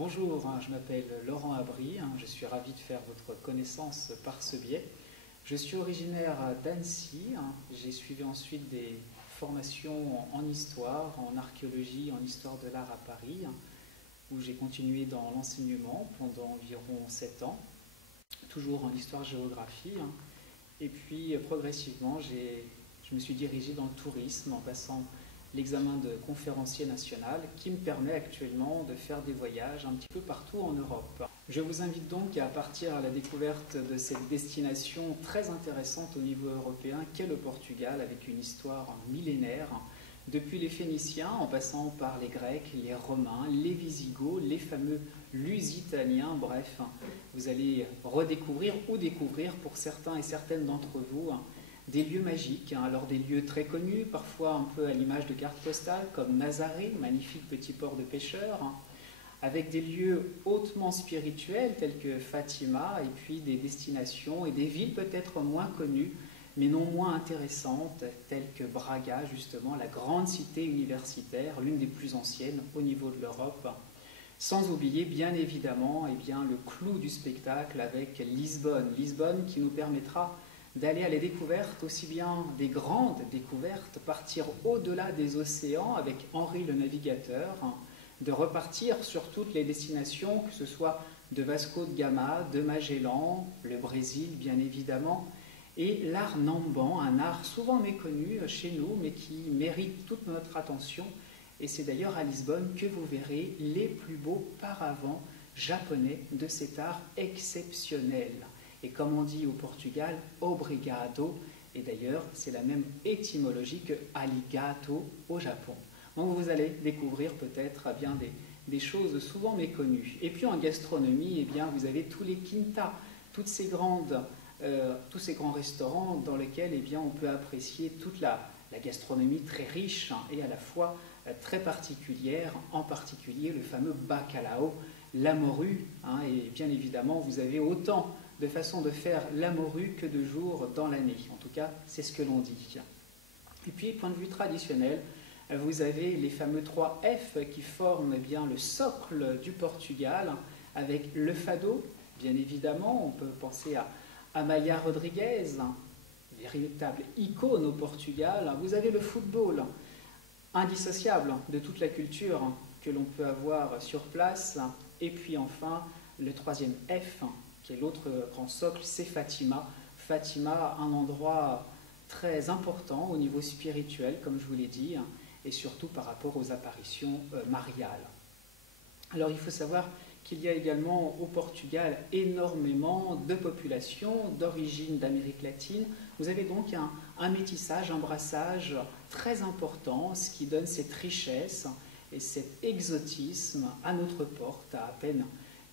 Bonjour, je m'appelle Laurent Abry, je suis ravi de faire votre connaissance par ce biais. Je suis originaire d'Annecy, j'ai suivi ensuite des formations en histoire, en archéologie, en histoire de l'art à Paris, où j'ai continué dans l'enseignement pendant environ 7 ans, toujours en histoire-géographie. Et puis progressivement, je me suis dirigé dans le tourisme en passant l'examen de conférencier national qui me permet actuellement de faire des voyages un petit peu partout en Europe. Je vous invite donc à partir à la découverte de cette destination très intéressante au niveau européen qu'est le Portugal, avec une histoire millénaire, depuis les Phéniciens en passant par les Grecs, les Romains, les Visigoths, les fameux Lusitaniens, bref, vous allez redécouvrir ou découvrir pour certains et certaines d'entre vous des lieux magiques, alors des lieux très connus, parfois un peu à l'image de cartes postales, comme Nazaré, magnifique petit port de pêcheurs, avec des lieux hautement spirituels tels que Fatima, et puis des destinations et des villes peut-être moins connues, mais non moins intéressantes, telles que Braga, justement, la grande cité universitaire, l'une des plus anciennes au niveau de l'Europe, sans oublier bien évidemment le clou du spectacle avec Lisbonne. Lisbonne qui nous permettra d'aller à la découverte, aussi bien des grandes découvertes, partir au-delà des océans avec Henri le Navigateur, de repartir sur toutes les destinations, que ce soit de Vasco de Gama, de Magellan, le Brésil bien évidemment, et l'art namban, un art souvent méconnu chez nous, mais qui mérite toute notre attention. Et c'est d'ailleurs à Lisbonne que vous verrez les plus beaux paravents japonais de cet art exceptionnel. Et comme on dit au Portugal, obrigado, et d'ailleurs c'est la même étymologie que aligato au Japon. Donc vous allez découvrir peut-être des choses souvent méconnues. Et puis en gastronomie, vous avez tous les quintas, tous ces grands restaurants dans lesquels on peut apprécier toute la gastronomie très riche et à la fois très particulière, en particulier le fameux bacalao, la morue, et bien évidemment vous avez autant de façons de faire la morue que de jours dans l'année. En tout cas, c'est ce que l'on dit. Et puis, point de vue traditionnel, vous avez les fameux 3 F qui forment le socle du Portugal, avec le fado, bien évidemment. On peut penser à Amália Rodrigues, véritable icône au Portugal. Vous avez le football, indissociable de toute la culture que l'on peut avoir sur place. Et puis enfin, le 3e F, qui est l'autre grand socle, c'est Fatima. Fatima, un endroit très important au niveau spirituel, comme je vous l'ai dit, et surtout par rapport aux apparitions mariales. Alors il faut savoir qu'il y a également au Portugal énormément de populations d'origine d'Amérique latine. Vous avez donc un métissage, un brassage très important, ce qui donne cette richesse et cet exotisme à notre porte, à peine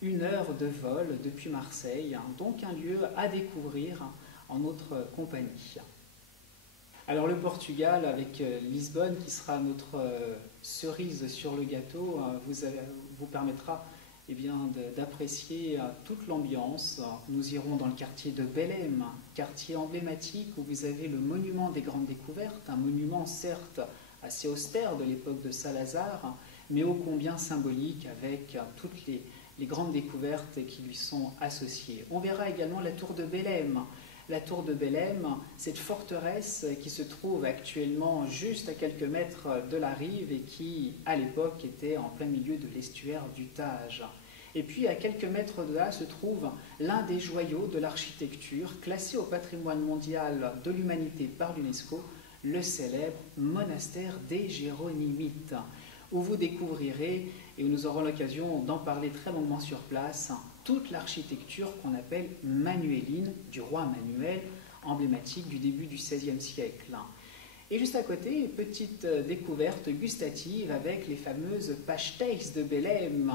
1 heure de vol depuis Marseille, donc un lieu à découvrir en notre compagnie. Alors le Portugal, avec Lisbonne, qui sera notre cerise sur le gâteau, vous permettra d'apprécier toute l'ambiance. Nous irons dans le quartier de Belém, quartier emblématique où vous avez le monument des grandes découvertes, un monument certes assez austère de l'époque de Salazar, mais ô combien symbolique avec toutes les grandes découvertes qui lui sont associées. On verra également la tour de Belém. La tour de Belém, cette forteresse qui se trouve actuellement juste à quelques mètres de la rive et qui, à l'époque, était en plein milieu de l'estuaire du Tage. Et puis, à quelques mètres de là, se trouve l'un des joyaux de l'architecture, classé au patrimoine mondial de l'humanité par l'UNESCO, le célèbre monastère des Jéronymites, où vous découvrirez, et où nous aurons l'occasion d'en parler très longuement sur place, toute l'architecture qu'on appelle manuéline, du roi Manuel, emblématique du début du XVIe siècle. Et juste à côté, petite découverte gustative avec les fameuses pastéis de Belém,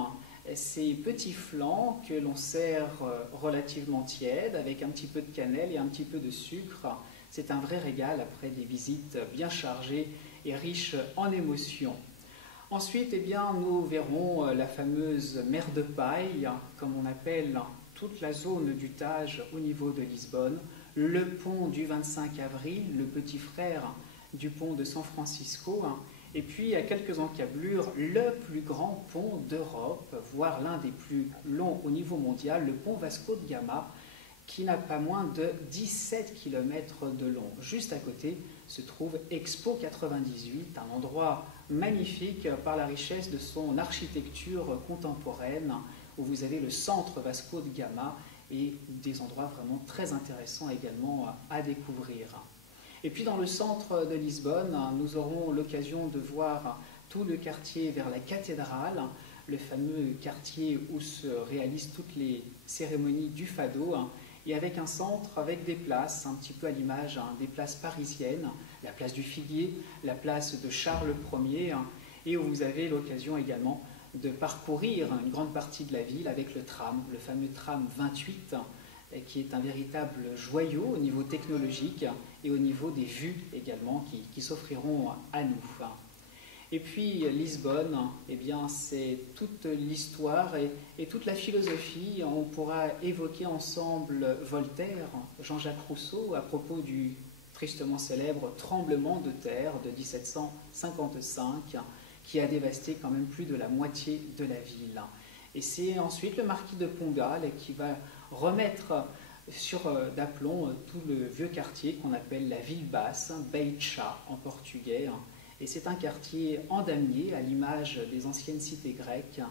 ces petits flancs que l'on sert relativement tièdes, avec un petit peu de cannelle et un petit peu de sucre. C'est un vrai régal après des visites bien chargées et riches en émotions. Ensuite, nous verrons la fameuse mer de paille, comme on appelle toute la zone du Tage au niveau de Lisbonne, le pont du 25 avril, le petit frère du pont de San Francisco, Et puis à quelques encablures, le plus grand pont d'Europe, voire l'un des plus longs au niveau mondial, le pont Vasco de Gama, qui n'a pas moins de 17 km de long. Juste à côté se trouve Expo 98, un endroit magnifique par la richesse de son architecture contemporaine, où vous avez le centre Vasco de Gama et des endroits vraiment très intéressants également à découvrir. Et puis dans le centre de Lisbonne, nous aurons l'occasion de voir tout le quartier vers la cathédrale, le fameux quartier où se réalisent toutes les cérémonies du fado, et avec un centre avec des places, un petit peu à l'image des places parisiennes, la place du Figuier, la place de Charles Ier, et où vous avez l'occasion également de parcourir une grande partie de la ville avec le tram, le fameux tram 28, qui est un véritable joyau au niveau technologique et au niveau des vues également qui s'offriront à nous. Et puis Lisbonne, eh bien, c'est toute l'histoire et toute la philosophie. On pourra évoquer ensemble Voltaire, Jean-Jacques Rousseau à propos du tristement célèbre tremblement de terre de 1755 qui a dévasté quand même plus de la moitié de la ville. Et c'est ensuite le marquis de Pombal qui va remettre sur d'aplomb tout le vieux quartier qu'on appelle la ville basse, Beixa en portugais. Et c'est un quartier en damier, à l'image des anciennes cités grecques,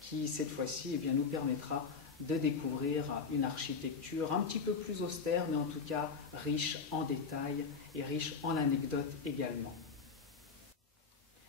qui, cette fois-ci, nous permettra de découvrir une architecture un petit peu plus austère, mais en tout cas riche en détails et riche en anecdotes également.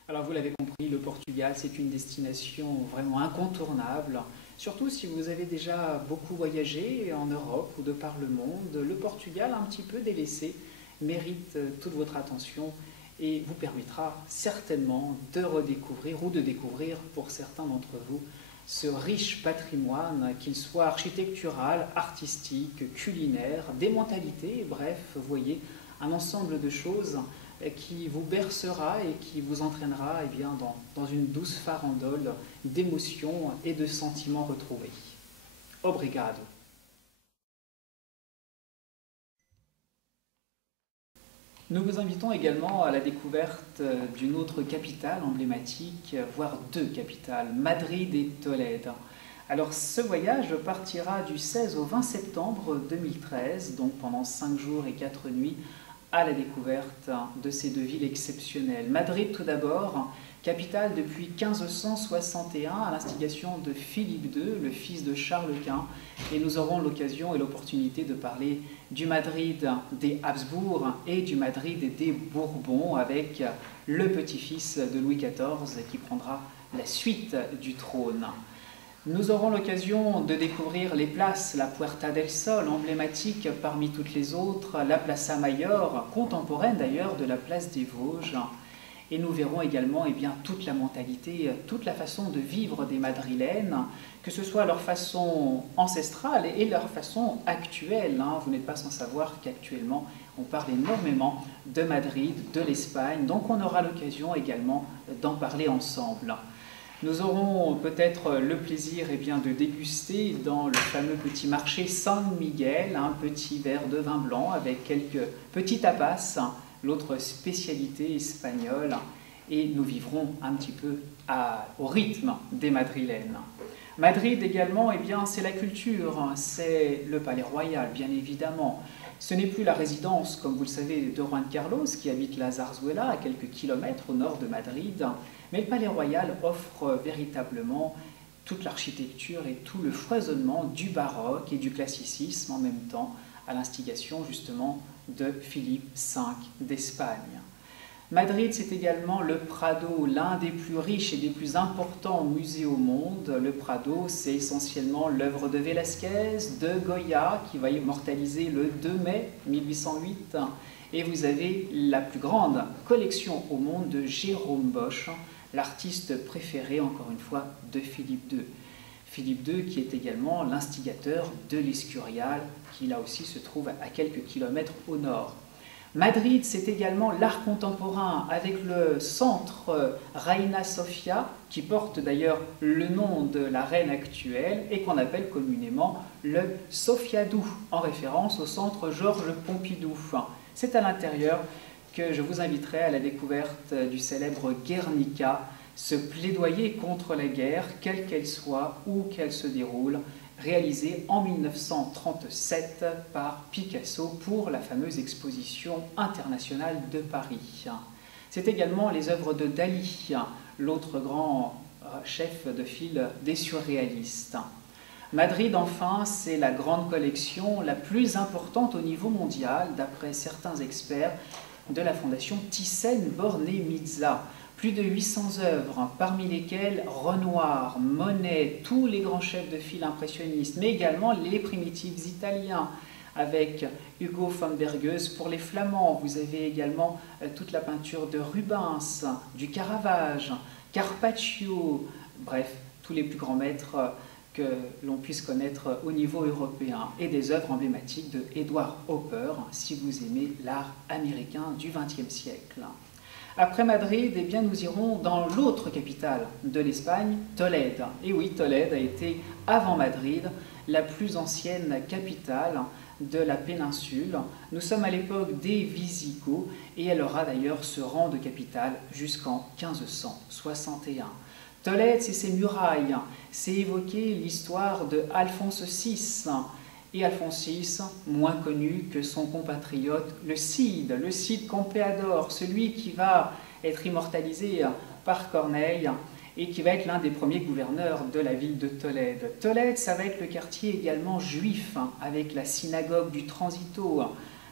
Alors, vous l'avez compris, le Portugal, c'est une destination vraiment incontournable, surtout si vous avez déjà beaucoup voyagé en Europe ou de par le monde. Le Portugal, un petit peu délaissé, mérite toute votre attention et vous permettra certainement de redécouvrir ou de découvrir pour certains d'entre vous ce riche patrimoine, qu'il soit architectural, artistique, culinaire, des mentalités, bref, vous voyez, un ensemble de choses qui vous bercera et qui vous entraînera dans une douce farandole d'émotions et de sentiments retrouvés. Obrigado. Nous vous invitons également à la découverte d'une autre capitale emblématique, voire deux capitales, Madrid et Tolède. Alors ce voyage partira du 16 au 20 septembre 2013, donc pendant 5 jours et 4 nuits, à la découverte de ces deux villes exceptionnelles. Madrid tout d'abord, capitale depuis 1561 à l'instigation de Philippe II, le fils de Charles Quint, et nous aurons l'occasion et l'opportunité de parler du Madrid des Habsbourg et du Madrid des Bourbons avec le petit-fils de Louis XIV qui prendra la suite du trône. Nous aurons l'occasion de découvrir les places, la Puerta del Sol, emblématique parmi toutes les autres, la Plaza Mayor, contemporaine d'ailleurs de la place des Vosges, et nous verrons également toute la mentalité, toute la façon de vivre des Madrilènes, que ce soit leur façon ancestrale et leur façon actuelle. Vous n'êtes pas sans savoir qu'actuellement, on parle énormément de Madrid, de l'Espagne, donc on aura l'occasion également d'en parler ensemble. Nous aurons peut-être le plaisir de déguster dans le fameux petit marché San Miguel un petit verre de vin blanc avec quelques petits tapas, l'autre spécialité espagnole, et nous vivrons un petit peu au rythme des Madrilènes. Madrid également, c'est la culture, c'est le Palais Royal, bien évidemment. Ce n'est plus la résidence, comme vous le savez, de Juan Carlos, qui habite la Zarzuela, à quelques kilomètres au nord de Madrid, mais le Palais Royal offre véritablement toute l'architecture et tout le foisonnement du baroque et du classicisme en même temps, à l'instigation justement de Philippe V d'Espagne. Madrid, c'est également le Prado, l'un des plus riches et des plus importants musées au monde. Le Prado, c'est essentiellement l'œuvre de Velázquez, de Goya, qui va immortaliser le 2 mai 1808. Et vous avez la plus grande collection au monde de Jérôme Bosch, l'artiste préféré, encore une fois, de Philippe II. Philippe II qui est également l'instigateur de l'Escurial, qui là aussi se trouve à quelques kilomètres au nord. Madrid, c'est également l'art contemporain avec le centre Reina Sofia, qui porte d'ailleurs le nom de la reine actuelle et qu'on appelle communément le Sofiadou, en référence au centre Georges Pompidou. C'est à l'intérieur que je vous inviterai à la découverte du célèbre Guernica, ce plaidoyer contre la guerre, quelle qu'elle soit, où qu'elle se déroule, réalisé en 1937 par Picasso pour la fameuse exposition internationale de Paris. C'est également les œuvres de Dali, l'autre grand chef de file des surréalistes. Madrid, enfin, c'est la grande collection la plus importante au niveau mondial, d'après certains experts, de la fondation Thyssen-Bornemisza. Plus de 800 œuvres, parmi lesquelles Renoir, Monet, tous les grands chefs de file impressionnistes, mais également les primitifs italiens, avec Hugo von Bergeuse pour les Flamands. Vous avez également toute la peinture de Rubens, du Caravage, Carpaccio, bref, tous les plus grands maîtres que l'on puisse connaître au niveau européen, et des œuvres emblématiques de Edward Hopper, si vous aimez l'art américain du XXe siècle. Après Madrid, eh bien, nous irons dans l'autre capitale de l'Espagne, Tolède. Et oui, Tolède a été, avant Madrid, la plus ancienne capitale de la péninsule. Nous sommes à l'époque des Visigoths et elle aura d'ailleurs ce rang de capitale jusqu'en 1561. Tolède, c'est ses murailles, c'est évoquer l'histoire de Alphonse VI. Et Alphonse VI, moins connu que son compatriote, le Cid Campeador, celui qui va être immortalisé par Corneille et qui va être l'un des premiers gouverneurs de la ville de Tolède. Tolède, ça va être le quartier également juif, avec la synagogue du Transito,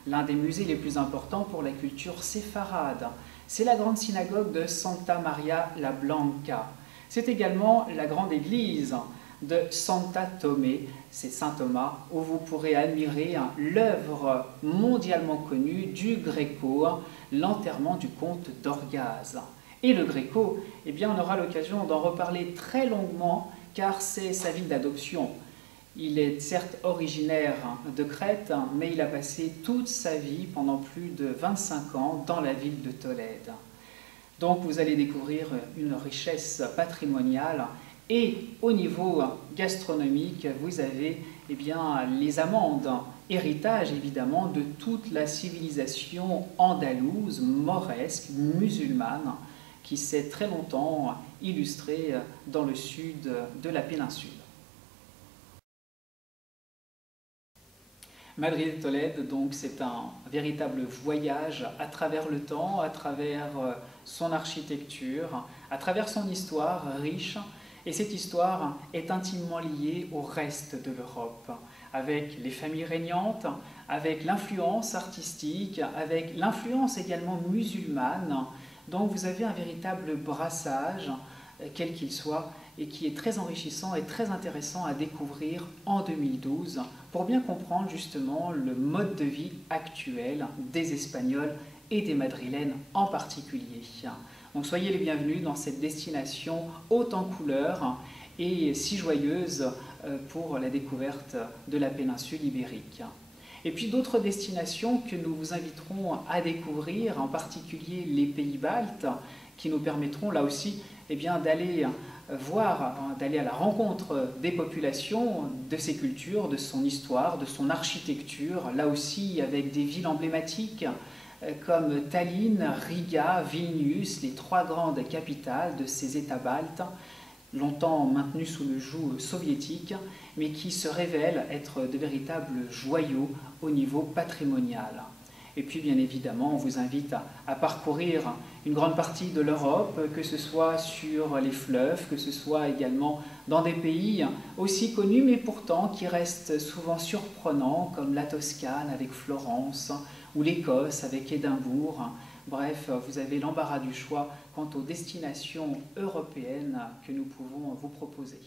l'un des musées les plus importants pour la culture séfarade. C'est la grande synagogue de Santa Maria la Blanca. C'est également la grande église de Santa Tomé, c'est Saint Thomas, où vous pourrez admirer l'œuvre mondialement connue du Gréco, l'enterrement du comte d'Orgaz. Et le Gréco, eh bien, on aura l'occasion d'en reparler très longuement, car c'est sa ville d'adoption. Il est certes originaire de Crète, mais il a passé toute sa vie, pendant plus de 25 ans, dans la ville de Tolède. Donc vous allez découvrir une richesse patrimoniale. Et au niveau gastronomique, vous avez eh bien, les amandes, héritage évidemment de toute la civilisation andalouse, mauresque, musulmane, qui s'est très longtemps illustrée dans le sud de la péninsule. Madrid-Tolède, donc, c'est un véritable voyage à travers le temps, à travers son architecture, à travers son histoire riche. Et cette histoire est intimement liée au reste de l'Europe, avec les familles régnantes, avec l'influence artistique, avec l'influence également musulmane. Donc vous avez un véritable brassage, quel qu'il soit, et qui est très enrichissant et très intéressant à découvrir en 2012, pour bien comprendre justement le mode de vie actuel des Espagnols et des Madrilènes en particulier. Donc soyez les bienvenus dans cette destination haute en couleurs et si joyeuse pour la découverte de la péninsule ibérique. Et puis d'autres destinations que nous vous inviterons à découvrir, en particulier les pays baltes, qui nous permettront là aussi eh bien, d'aller voir, d'aller à la rencontre des populations, de ses cultures, de son histoire, de son architecture, là aussi avec des villes emblématiques comme Tallinn, Riga, Vilnius, les trois grandes capitales de ces États baltes, longtemps maintenus sous le joug soviétique, mais qui se révèlent être de véritables joyaux au niveau patrimonial. Et puis bien évidemment, on vous invite à parcourir une grande partie de l'Europe, que ce soit sur les fleuves, que ce soit également dans des pays aussi connus, mais pourtant qui restent souvent surprenants, comme la Toscane avec Florence, ou l'Écosse avec Édimbourg. Bref, vous avez l'embarras du choix quant aux destinations européennes que nous pouvons vous proposer.